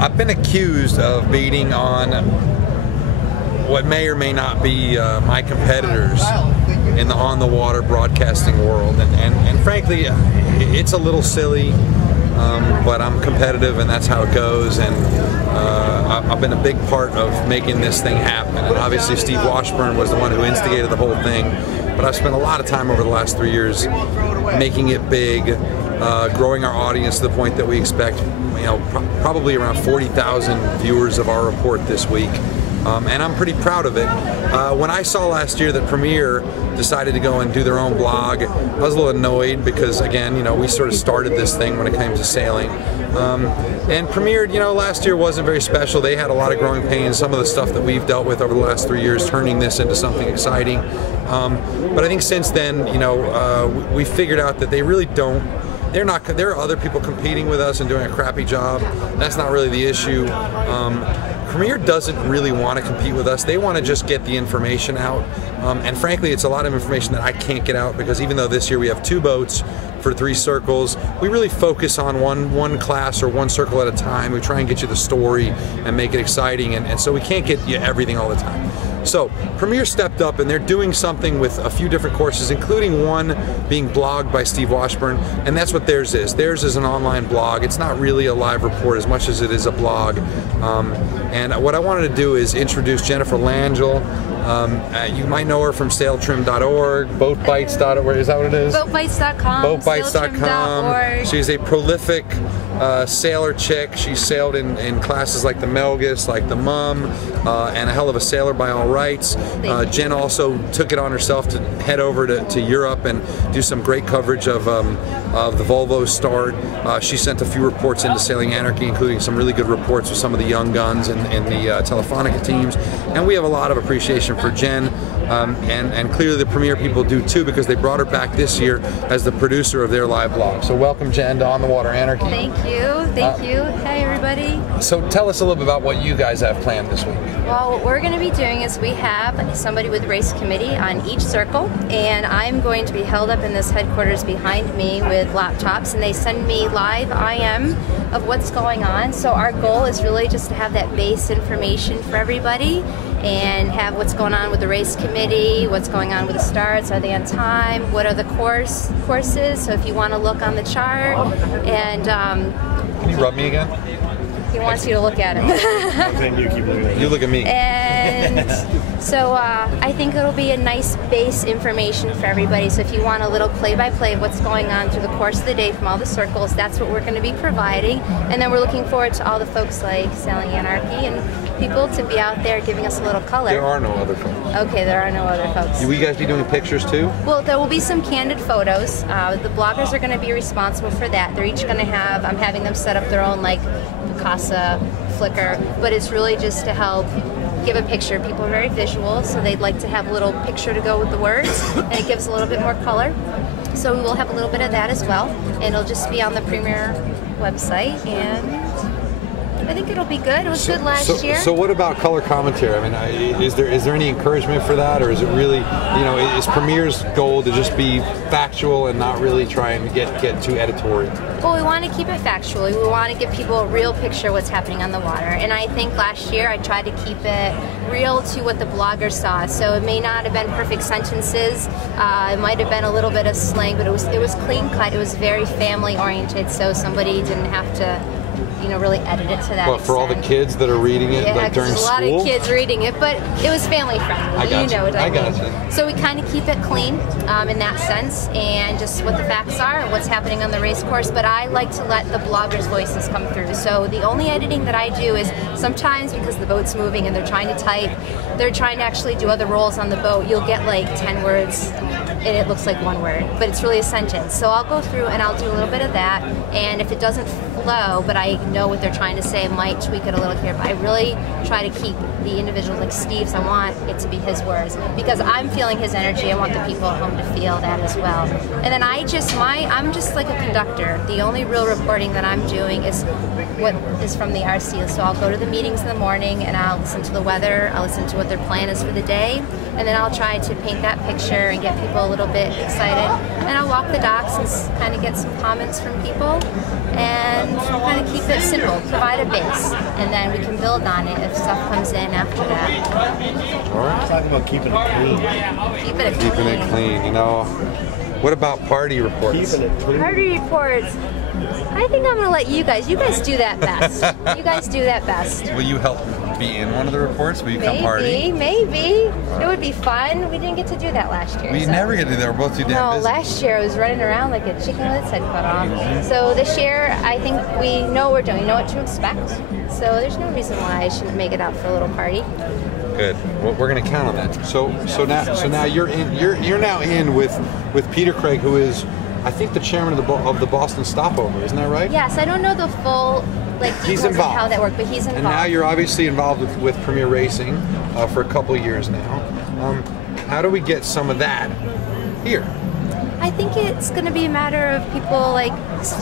I've been accused of beating on what may or may not be my competitors in the on-the-water broadcasting world, and frankly, it's a little silly, but I'm competitive, and that's how it goes. And I've been a big part of making this thing happen. And obviously, Steve Washburn was the one who instigated the whole thing. But I've spent a lot of time over the last 3 years making it big, growing our audience to the point that we expect, probably around 40,000 viewers of our report this week. And I'm pretty proud of it. When I saw last year that Premier decided to go and do their own blog, I was a little annoyed because, again, we sort of started this thing when it came to sailing. And Premier, last year wasn't very special. They had a lot of growing pains, some of the stuff that we've dealt with over the last 3 years, turning this into something exciting. But I think since then, we figured out that they really don't. There are other people competing with us and doing a crappy job. That's not really the issue. Premier doesn't really want to compete with us. They want to just get the information out. And frankly, it's a lot of information that I can't get out because even though this year we have 2 boats for 3 circles, we really focus on one class or 1 circle at a time. We try and get you the story and make it exciting. And so we can't get you everything all the time. So Premier stepped up, and they're doing something with a few different courses, including one being blogged by Steve Washburn, and that's what theirs is. Theirs is an online blog. It's not really a live report as much as it is a blog. And what I wanted to do is introduce Jennifer Langille. You might know her from sailtrim.org, boatbites.org. Is that what it is? Boatbites.com. Boatbites.com. She's a prolific sailor chick. She sailed in classes like the Melgus, like the Mum, and a hell of a sailor by all rights. Jen also took it on herself to head over to Europe and do some great coverage of the Volvo start. She sent a few reports into Sailing Anarchy, including some really good reports with some of the young guns and the Telefonica teams. And we have a lot of appreciation for Jen, and clearly the Premier people do too, because they brought her back this year as the producer of their live blog. So welcome, Jen, to On the Water Anarchy. Thank you, thank you. Hey everybody. So tell us a little bit about what you guys have planned this week. Well, what we're going to be doing is we have somebody with race committee on each circle, and I'm going to be held up in this headquarters behind me with laptops, and they send me live IM of what's going on. So our goal is really just to have that base information for everybody and have what's going on with the race committee, what's going on with the starts, are they on time, what are the courses, so if you want to look on the chart, and can you rub me again? He wants you to look at him. You look at me. And so I think it'll be a nice base information for everybody. So if you want a little play-by-play of what's going on through the course of the day from all the circles, that's what we're going to be providing. And then we're looking forward to all the folks like Sailing Anarchy and people to be out there giving us a little color. There are no other folks. Okay, there are no other folks. Will you guys be doing pictures too? Well, there will be some candid photos. The bloggers are going to be responsible for that. They're each going to have, I'm having them set up their own like Casa Flickr, but it's really just to help give a picture. People are very visual, so they'd like to have a little picture to go with the words, and it gives a little bit more color. So we will have a little bit of that as well, and it'll just be on the Premier website, and I think it'll be good. It was good last year. So what about color commentary? I mean, is there any encouragement for that, or is it really, is Premier's goal to just be factual and not really try and get too editorial? Well, we want to keep it factual. We want to give people a real picture of what's happening on the water. And I think last year I tried to keep it real to what the bloggers saw. So it may not have been perfect sentences. It might have been a little bit of slang, but it was clean cut. It was very family oriented, so somebody didn't have to really edit it to that Well, for all the kids that are reading it, like during school? There's a lot of kids reading it, but it was family friendly. I got you. So we kind of keep it clean in that sense, and just what the facts are, what's happening on the race course, but I like to let the bloggers' voices come through. So the only editing that I do is sometimes because the boat's moving and they're trying to type, they're trying to actually do other roles on the boat, you'll get like 10 words and it looks like 1 word, but it's really a sentence. So I'll go through and I'll do a little bit of that, and if it doesn't flow, but I know what they're trying to say, I might tweak it a little here, but I really try to keep the individual, like Steve's, I want it to be his words, because I'm feeling his energy. I want the people at home to feel that as well. And then I'm just like a conductor. The only real reporting that I'm doing is what is from the RC. So I'll go to the meetings in the morning and I'll listen to the weather, I'll listen to what their plan is for the day, and then I'll try to paint that picture and get people a little bit excited. And I'll walk the docks and kind of get some comments from people. and kind of keep it simple, provide a base, and then we can build on it if stuff comes in after that. All right. Talking about keeping it clean. Keeping it clean, you know. What about party reports? Keeping it clean. Party reports. I think I'm gonna let you guys do that best. You guys do that best. Will you help be in one of the reports? Will you come party? Maybe. It would be fun. We didn't get to do that last year. We never get to do that. We're both too damn busy. No, last year I was running around like a chicken with its head cut off. So this year I think we know what we're doing. We know what to expect. So there's no reason why I shouldn't make it out for a little party. Good. Well, we're going to count on that. So now you're in. You're now in with Peter Craig, who is, I think, the chairman of the Boston Stopover. Isn't that right? Yes, I don't know the full details of how that worked, but he's involved. And now you're obviously involved with Premier Racing for a couple of years now. How do we get some of that here? I think it's going to be a matter of people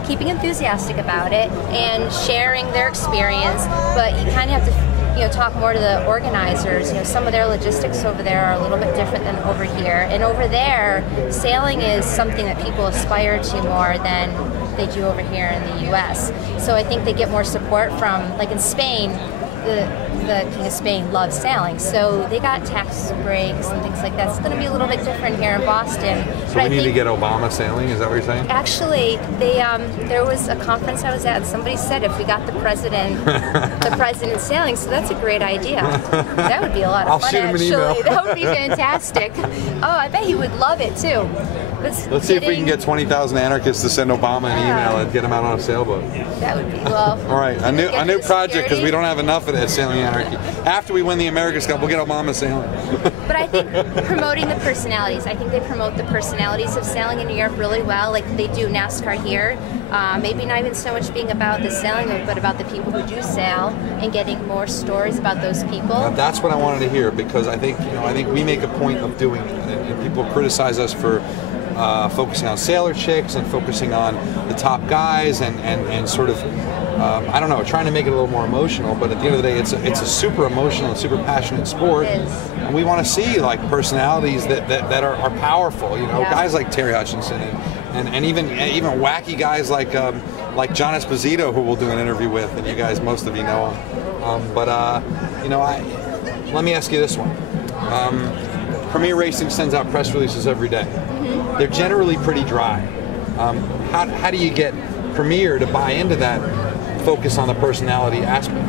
keeping enthusiastic about it and sharing their experience, but you kind of have to talk more to the organizers. Some of their logistics over there are a little bit different than over here. And over there, sailing is something that people aspire to more than they do over here in the U.S. So I think they get more support from, like in Spain, the King of Spain loves sailing, so they got tax breaks and things like that. It's going to be a little bit different here in Boston. So we need to get Obama sailing, is that what you're saying? Actually, there was a conference I was at, and somebody said if we got the president sailing, so that's a great idea. That would be a lot of fun, shoot him actually. an email. That would be fantastic. Oh, I bet he would love it too. Let's see if we can get 20,000 anarchists to send Obama an email and get him out on a sailboat. That would be, well. All right, a new project, because we don't have enough of it at Sailing Anarchy. After we win the America's Cup, we'll get Obama sailing. But I think promoting the personalities, I think they promote the personalities of sailing in New York really well, like they do NASCAR here. Maybe not even so much being about the sailing, but about the people who do sail and getting more stories about those people. Now, that's what I wanted to hear, because I think we make a point of doing it, and people criticize us for focusing on sailor chicks and focusing on the top guys and sort of I don't know, trying to make it a little more emotional. But at the end of the day, it's a super emotional and super passionate sport, and we want to see personalities that are powerful. Guys like Terry Hutchinson and even wacky guys like John Esposito, who we'll do an interview with, and you guys, most of you know him. Let me ask you this one. Premier Racing sends out press releases every day. They're generally pretty dry. How do you get Premier to buy into that focus on the personality aspect?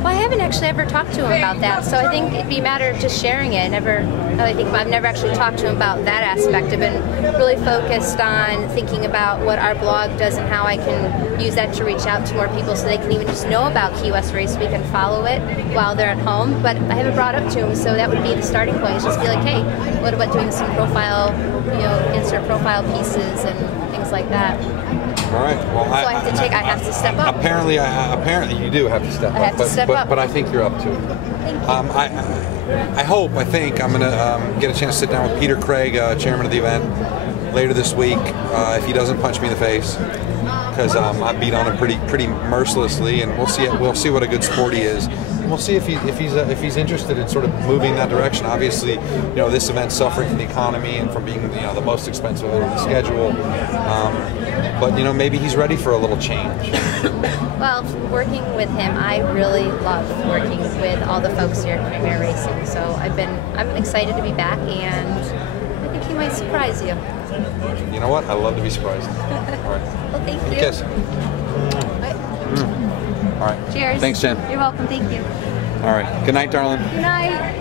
Well, I haven't actually ever talked to him about that, so I think it'd be a matter of just sharing it. I think I've never actually talked to him about that aspect. I've been really focused on thinking about what our blog does and how I can use that to reach out to more people so they can even just know about Key West Race Week and follow it while they're at home. But I haven't brought up to him, so that would be the starting point. It's just be like, hey, what about doing some profile, insert profile pieces and things like that. All right. Well, so I have to step up. Apparently you do have to step up. I have to step up. But I think you're up to it. Thank you. I think I'm going to get a chance to sit down with Peter Craig, chairman of the event, later this week, if he doesn't punch me in the face, because I beat on him pretty mercilessly, and we'll see what a good sport he is. We'll see if he's interested in sort of moving in that direction. Obviously, this event's suffering from the economy and from being the most expensive event on the schedule. But maybe he's ready for a little change. Well, working with him, I really love working with all the folks here at Premier Racing. So I'm excited to be back, and I think he might surprise you. You know what? I love to be surprised. All right. Well, thank you. Kiss. All right. Cheers. Thanks, Jen. You're welcome. Thank you. All right. Good night, darling. Good night.